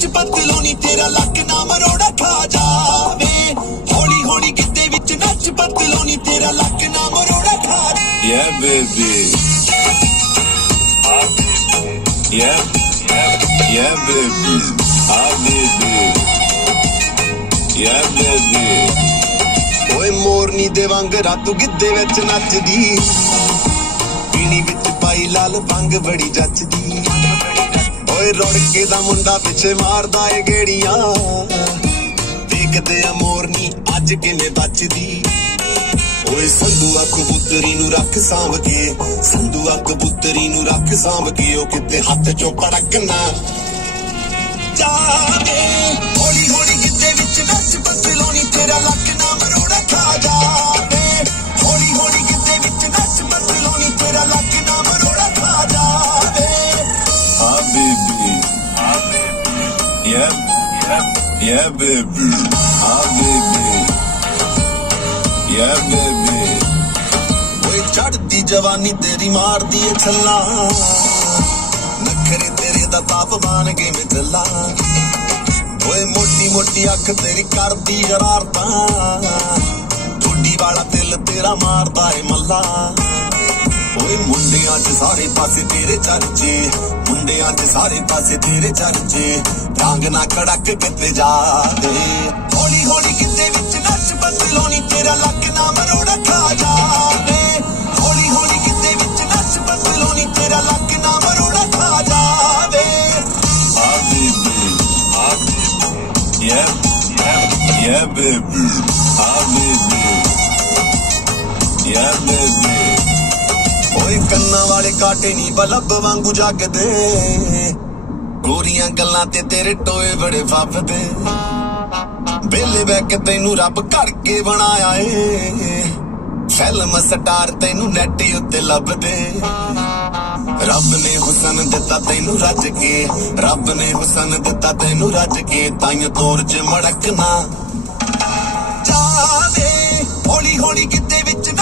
नच पतलोनी तेरा लक ना मरोड़ा खा जावे हौली हौली गिद्दे विच नच पतलोनी तेरा लक ना मरोड़ा खा Yeah baby Yeah Yeah baby baby Yeah baby ओए मोरनी दे वांगरा तू गिद्दे विच नचदी पीनी विच पाई लाल भंग बड़ी जचदी ओए रोड़के दा मुंडा पिछे मारदा ए गेड़ियां देखदे आ मोरनी अज किवें बचदी ओए संधुआ कबूतरी नू रख सांभ के संधुआ कबूतरी नू रख सांभ के ओ किते हत्थ चों पड़क ना जावे हौली हौली गिद्दे विच नच पतलोनी तेरा लक ना मरोड़ा खा जावे हौली हौली गिद्दे विच नच पतलोनी तेरा लक ना मरोड़ा खा जावे baby Yeah Yeah baby baby Yeah baby ओए चढ़दी जवानी तेरी मारदी ए छल्ला नखरे तेरे दा तापमान के में चला ओए मोटी मोटी अख तेरी करदी शरारता ठोडी वाला दिल तेरा मारदा है मल्ला ओए मुंडियां च सारे पासे तेरे चर्चे मुंडियां च सारे पासे तेरे चर्चे रंग ना कड़क किते जा दे हौली हौली गिद्दे विच नच पतलोनी तेरा लक ना मरोड़ा खा जावे हौली हौली गिद्दे विच नच पतलोनी तेरा लक ना मरोड़ा खा जावे baby Yeah Yeah baby baby Yeah baby ओए कन्ना वाले काटे नी बलब वांगू जागदे गोरियां गल्लां ते तेरे टोए बड़े फबदे बेले बैठ के तैनू रब करके बनाया ए फिल्म स्टार तैनू नेट उत्ते लभदे रब ने हुसन दिता तैनू रज के रब ने हुसन दिता तैनू रज के ताइयों तौर च मड़कना जावे हौली हौली गिद्दे विच